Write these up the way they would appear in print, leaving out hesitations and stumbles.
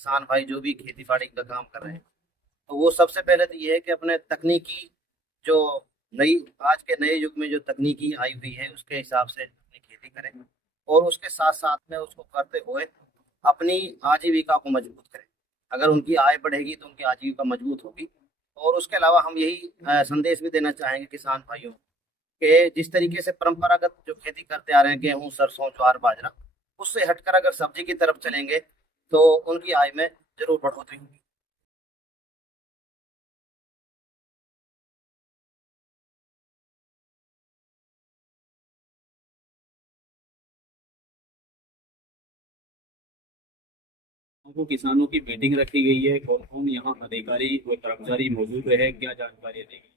किसान भाई जो भी खेती बाड़ी का काम कर रहे हैं, तो वो सबसे पहले तो ये है कि अपने तकनीकी जो नई आज के नए युग में जो तकनीकी आई हुई है उसके हिसाब से अपनी खेती करें, और उसके साथ साथ में उसको करते हुए अपनी आजीविका को मजबूत करें। अगर उनकी आय बढ़ेगी तो उनकी आजीविका मजबूत होगी। और उसके अलावा हम यही संदेश भी देना चाहेंगे किसान भाइयों के, जिस तरीके से परंपरागत जो खेती करते आ रहे हैं, गेहूं सरसों ज्वार बाजरा, उससे हटकर अगर सब्जी की तरफ चलेंगे तो उनकी आय में जरूर बढ़ोतरी होगी। को किसानों की मीटिंग रखी गई है। कौन कौन यहाँ अधिकारी व कर्मचारी मौजूद है, क्या जानकारी देंगे?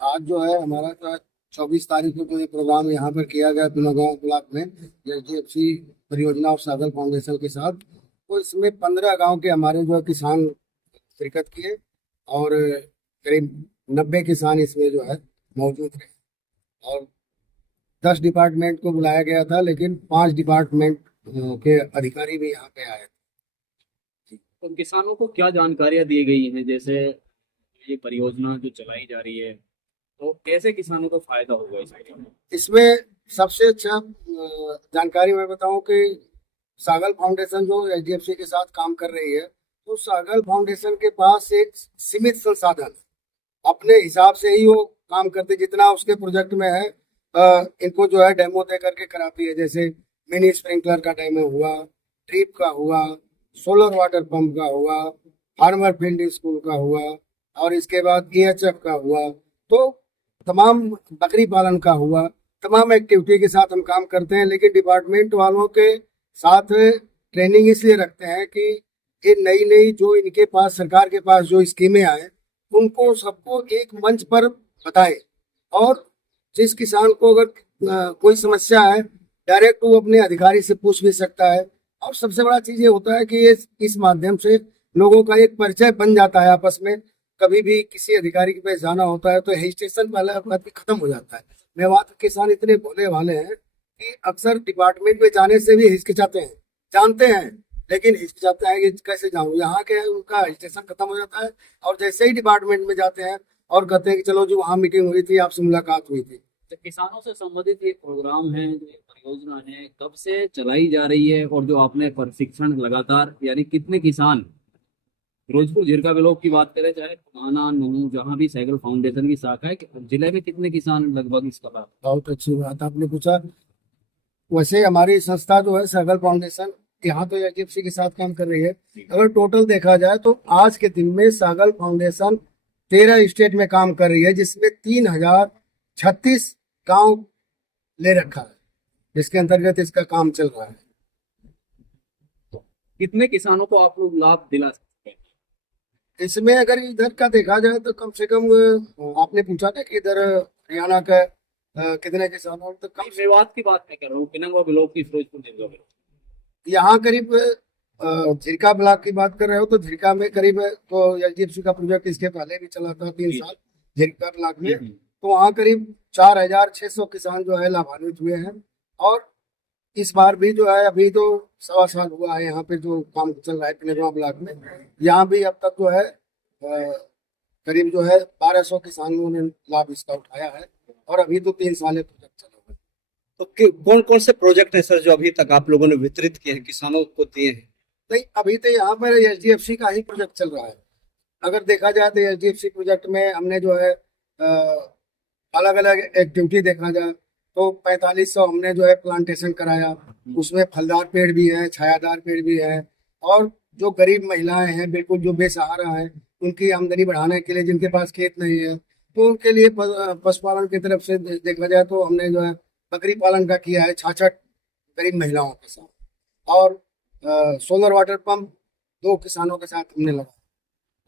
आज जो है हमारा का 24 तारीख को जो ये प्रोग्राम यहाँ पर किया गया पिनागांव ब्लॉक में एचडीएफसी परियोजना और सागर फाउंडेशन के साथ। तो इसमें 15 गांव के हमारे जो है किसान शिरकत किए, और करीब 90 किसान इसमें जो है मौजूद रहे। और 10 डिपार्टमेंट को बुलाया गया था, लेकिन 5 डिपार्टमेंट के अधिकारी भी यहाँ पे आए थे। तो किसानों को क्या जानकारियाँ दी गई हैं, जैसे ये परियोजना जो चलाई जा रही है, तो कैसे किसानों को फायदा होगा इसमें? इसमें सबसे अच्छा जानकारी मैं बताऊं कि सागल फाउंडेशन जो एचडीएफसी के साथ काम कर रही है, तो सागल फाउंडेशन के पास एक सीमित संसाधन, अपने हिसाब से ही वो काम करते, जितना उसके प्रोजेक्ट में है इनको जो है डेमो दे करके कराती है। जैसे मिनी स्प्रिंकलर का डेमो हुआ, ड्रिप का हुआ, सोलर वाटर पंप का हुआ, फार्मर फील्ड स्कूल का हुआ, और इसके बाद ईएचएफ का हुआ। तो तमाम बकरी पालन का हुआ, तमाम एक्टिविटी के साथ हम काम करते हैं। लेकिन डिपार्टमेंट वालों के साथ ट्रेनिंग इसलिए रखते हैं कि ये नई नई जो इनके पास सरकार के पास जो स्कीमें आए उनको सबको एक मंच पर बताएं। और जिस किसान को अगर कोई समस्या है, डायरेक्ट वो अपने अधिकारी से पूछ भी सकता है। और सबसे बड़ा चीज ये होता है कि ये इस माध्यम से लोगों का एक परिचय बन जाता है आपस में। कभी भी किसी अधिकारी के पास जाना होता है तो हेजिटेशन पहले बात खत्म हो जाता है। मेवात के किसान इतने भोले वाले हैं कि अक्सर डिपार्टमेंट में जाने से भी हिचकिचाते हैं, जानते हैं लेकिन हिचकिचाते हैं कि कैसे जाऊं। यहाँ के उनका हेजिटेशन खत्म हो जाता है, और जैसे ही डिपार्टमेंट में जाते हैं और कहते हैं कि चलो जी वहाँ मीटिंग हुई थी, आपसे मुलाकात हुई थी। तो किसानों से संबंधित ये प्रोग्राम है, जो ये परियोजना है, कब से चलाई जा रही है, और जो आपने प्रशिक्षण लगातार, यानी कितने किसान, फिरोजपुर झिरका ब्लॉक की बात करें, चाहे आना नूह, जहाँ भी साइकिल फाउंडेशन की शाखा है, जिले में कितने किसान लगभग इसका लाभ? बहुत अच्छी बात आपने पूछा। वैसे हमारी संस्था जो है सागर फाउंडेशन यहाँ तो एचडीएफसी के साथ काम कर रही है। अगर टोटल देखा जाए तो आज के दिन में सागर फाउंडेशन 13 स्टेट में काम कर रही है, जिसमें 3036 गांव ले रखा है, जिसके अंतर्गत इसका काम चल रहा है। कितने किसानों को आप लोग लाभ दिला सकते हैं? इसमें अगर इधर का देखा जाए तो कम से कम आपने पूछा था कि इधर हरियाणा का कितने किसानों तो कम नहीं, मेवात की बात नहीं कर रहा हूँ, पिनंगवा ब्लॉक की, फिरोजपुर झिरका ब्लॉक। यहाँ करीब झिरका ब्लॉक की बात कर रहे हो तो झिरका में करीब, तो एचडीएफसी का प्रोजेक्ट इसके पहले भी चला था 3 साल झिरका ब्लॉक में। तो वहाँ करीब 4600 किसान जो है लाभान्वित हुए हैं। और इस बार भी जो है, अभी तो 1.25 साल हुआ है यहाँ पे जो काम चल रहा है पिनगवा ब्लॉक में, यहाँ भी अब तक जो है करीब जो है 1200 किसानों ने लाभ इसका उठाया है। और अभी तो 3 साल प्रोजेक्ट चला हुआ है। तो कौन कौन से प्रोजेक्ट है सर जो अभी तक आप लोगों ने वितरित किए हैं, किसानों को दिए हैं? नहीं, अभी तो यहाँ पर एचडीएफसी का ही प्रोजेक्ट चल रहा है। अगर देखा जाए तो एचडीएफसी प्रोजेक्ट में हमने जो है अलग अलग एक्टिविटी देखा जाए तो 4500 हमने जो है प्लांटेशन कराया। उसमें फलदार पेड़ भी है, छायादार पेड़ भी है। और जो गरीब महिलाएं हैं, बिल्कुल जो बेसहारा हैं, उनकी आमदनी बढ़ाने के लिए, जिनके पास खेत नहीं है, तो उनके लिए पशुपालन की तरफ से देखा जाए तो हमने जो है बकरी पालन का किया है 66 गरीब महिलाओं के साथ। और सोलर वाटर पंप 2 किसानों के साथ हमने लगा।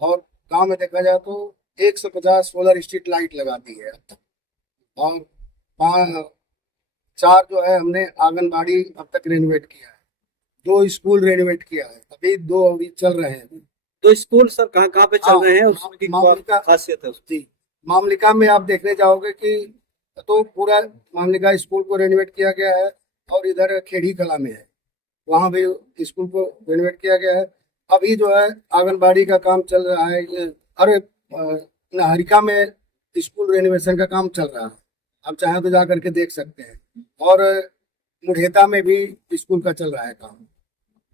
और गांव में देखा जाए तो 150 सोलर स्ट्रीट लाइट लगा दी है अब तक। और 4 जो है हमने आंगनबाड़ी अब तक रेनोवेट किया है। 2 स्कूल रेनोवेट किया है, अभी 2 अभी चल रहे हैं। तो स्कूल सर कहाँ कहाँ पे चल रहे हैं, उसकी मामलिका खासियत है उसकी? जी, मामलिका में आप देखने जाओगे कि तो पूरा मामलिका स्कूल को रेनोवेट किया गया है। और इधर खेड़ी कला में है, वहाँ भी स्कूल को रेनोवेट किया गया है। अभी जो है आंगनबाड़ी का काम चल रहा है, अरे हरिका में स्कूल रेनोवेशन का काम चल रहा है, आप चाहें तो जा करके देख सकते हैं। और मुढ़ेता में भी स्कूल का चल रहा है काम।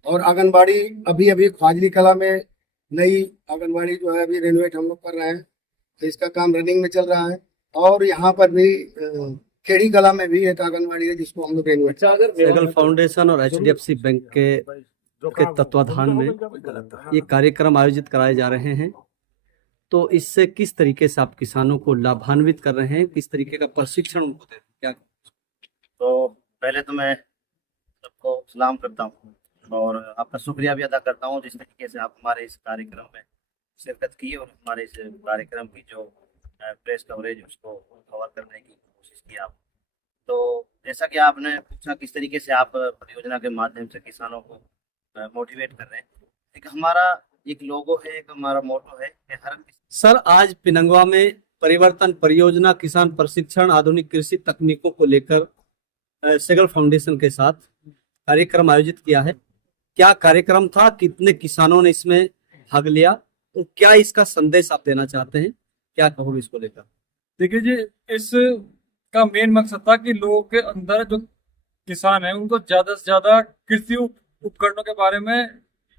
और आंगनबाड़ी अभी अभी ख्वाजली कला में नई आंगनबाड़ी जो है अभी रेनोवेट हम लोग कर रहे हैं, तो इसका काम रनिंग में चल रहा है। और यहाँ पर भी खेड़ी कला में भी एक आंगनबाड़ी है जिसको हम लोग रेनोवेट। सेगल फाउंडेशन और एचडीएफसी बैंक के तत्वाधान में ये कार्यक्रम आयोजित कराए जा रहे हैं, तो इससे किस तरीके से आप किसानों को लाभान्वित कर रहे हैं, किस तरीके का प्रशिक्षण उनको दे रहे हैं, क्या? तो पहले तो मैं सबको सलाम करता हूँ और आपका शुक्रिया भी अदा करता हूँ जिस तरीके से आप हमारे इस कार्यक्रम में शिरकत की और हमारे इस कार्यक्रम की जो प्रेस कवरेज उसको कवर करने की कोशिश की आप। तो जैसा कि आपने पूछा किस तरीके से आप परियोजना के माध्यम से किसानों को मोटिवेट कर रहे हैं, एक हमारा एक लोगो है, एक हमारा मोटो है कि हर सर, आज पिनंगवा में परिवर्तन परियोजना किसान प्रशिक्षण आधुनिक कृषि तकनीकों को लेकर सेगल फाउंडेशन के साथ कार्यक्रम आयोजित किया है। क्या कार्यक्रम था, कितने किसानों ने इसमें भाग लिया और क्या इसका संदेश आप देना चाहते हैं, क्या कहोगे इसको लेकर? देखिए जी, इसका मेन मकसद था कि लोगों के अंदर जो किसान है उनको ज्यादा से ज्यादा कृषि उपकरणों के बारे में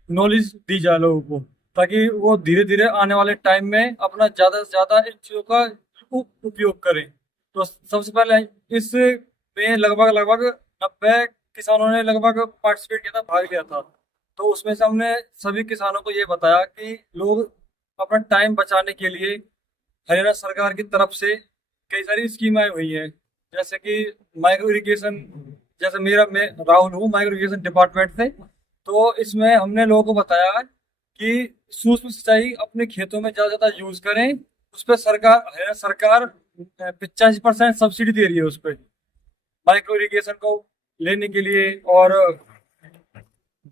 नॉलेज दी जाए लोगों को, ताकि वो धीरे धीरे आने वाले टाइम में अपना ज्यादा से ज्यादा इन चीजों का उपयोग करें। तो सबसे पहले इसमें लगभग 90 किसानों ने लगभग पार्टिसिपेट किया था, भाग लिया था। तो उसमें से हमने सभी किसानों को ये बताया कि लोग अपना टाइम बचाने के लिए हरियाणा सरकार की तरफ से कई सारी स्कीमें हुई हैं, जैसे कि माइक्रो इरिगेशन, जैसे मैं राहुल हूँ माइक्रो इरिगेशन डिपार्टमेंट से। तो इसमें हमने लोगों को बताया कि सूक्ष्म सिंचाई अपने खेतों में ज़्यादा से ज़्यादा यूज करें। उस पर हरियाणा सरकार 85% सब्सिडी दे रही है उस पर, माइक्रो इरिगेशन को लेने के लिए और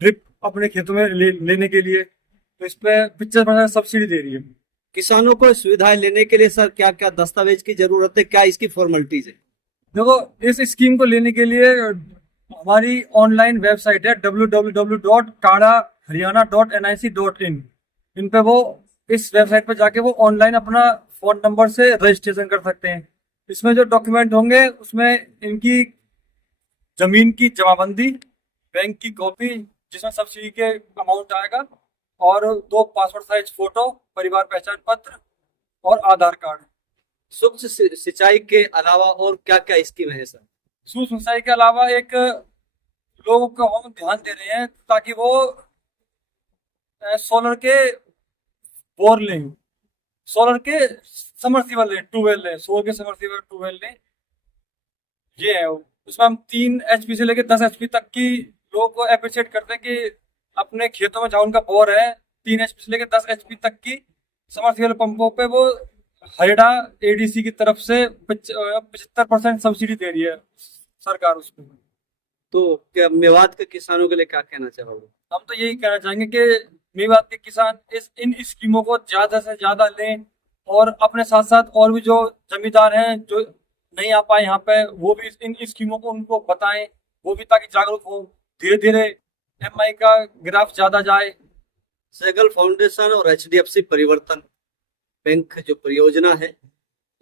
ड्रिप अपने खेतों में लेने के लिए। तो इस पर 50% सब्सिडी दे रही है। किसानों को सुविधाएं लेने के लिए सर क्या क्या दस्तावेज की जरूरत है, क्या इसकी फॉर्मेलिटीज है? देखो, इस स्कीम को लेने के लिए हमारी ऑनलाइन वेबसाइट है www.kadaharyana.nic.in। इन पे वो इस वेबसाइट पे जाके वो ऑनलाइन अपना फोन नंबर से रजिस्ट्रेशन कर सकते हैं। इसमें जो डॉक्यूमेंट होंगे उसमें इनकी जमीन की जमाबंदी, बैंक की कॉपी जिसमें सब्सिडी के अमाउंट आएगा, और 2 पासपोर्ट साइज फोटो, परिवार पहचान पत्र और आधार कार्ड। सूक्ष्म सिंचाई के अलावा और क्या क्या स्कीम है सर? सूक्ष्म सिंचाई के अलावा एक लोगों को हम ध्यान दे रहे हैं ताकि वो सोलर के बोर लें, सोलर के समरसीबल लें, ट्यूबवेल लें, सोलर के समरसीबल ट्यूबवेल लें। ये है उसमें हम 3 HP से लेकर 10 HP तक की लोगों को अप्रिशिएट करते हैं कि अपने खेतों में जहाँ उनका बोर है 3 HP से लेकर 10 HP तक की समरसीबल पंपों पे वो हरियाणा ADC की तरफ से 75% सब्सिडी दे रही है सरकार उस पर। तो क्या मेवात के किसानों के लिए क्या कहना चाहोगे? हम तो यही कहना चाहेंगे कि मेवात के किसान इन स्कीमों को ज्यादा से ज्यादा लें, और अपने साथ साथ और भी जो जमींदार हैं जो नहीं आ पाए यहाँ पे, वो भी इन स्कीमों को उनको बताएं, वो भी ताकि जागरूक हो। धीरे धीरे MI का ग्राफ ज्यादा जाए। सेगल फाउंडेशन और HDFC परिवर्तन बैंक जो परियोजना है,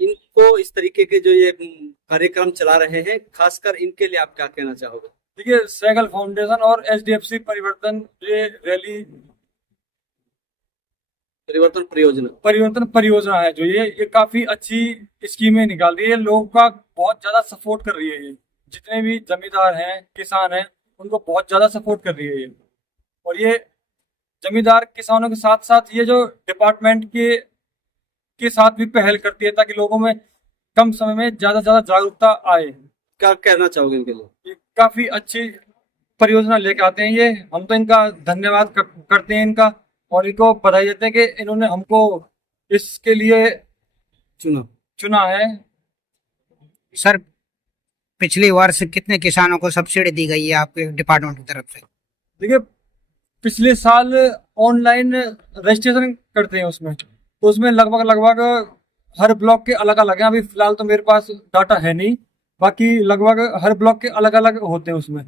इनको इस तरीके के जो ये कार्यक्रम चला रहे हैं, खासकर इनके लिए आप क्या कहना चाहोगे? देखिए, सेगल फाउंडेशन और HDFC परिवर्तन परिवर्तन परियोजना है जो ये काफी अच्छी स्कीमें निकाल रही है, लोगों का बहुत ज्यादा सपोर्ट कर रही है। ये जितने भी जमींदार हैं, किसान हैं, उनको बहुत ज्यादा सपोर्ट कर रही है ये। और ये जमींदार किसानों के साथ साथ ये जो डिपार्टमेंट के साथ भी पहल करती है ताकि लोगों में कम समय में ज्यादा से ज्यादा जागरूकता आए। क्या कहना चाहोगे इनके लिए? ये काफी अच्छी परियोजना लेके आते हैं ये, हम तो इनका धन्यवाद करते हैं इनका, और इनको बधाई देते हैं कि इन्होंने हमको इसके लिए चुना है। सर, पिछले वर्ष कितने किसानों को सब्सिडी दी गई है आपके डिपार्टमेंट की तरफ से? देखिए, पिछले साल ऑनलाइन रजिस्ट्रेशन करते हैं उसमें, तो उसमें लगभग हर ब्लॉक के अलग अलग हैं। अभी फिलहाल तो मेरे पास डाटा है नहीं, बाकी लगभग हर ब्लॉक के अलग अलग होते हैं उसमें।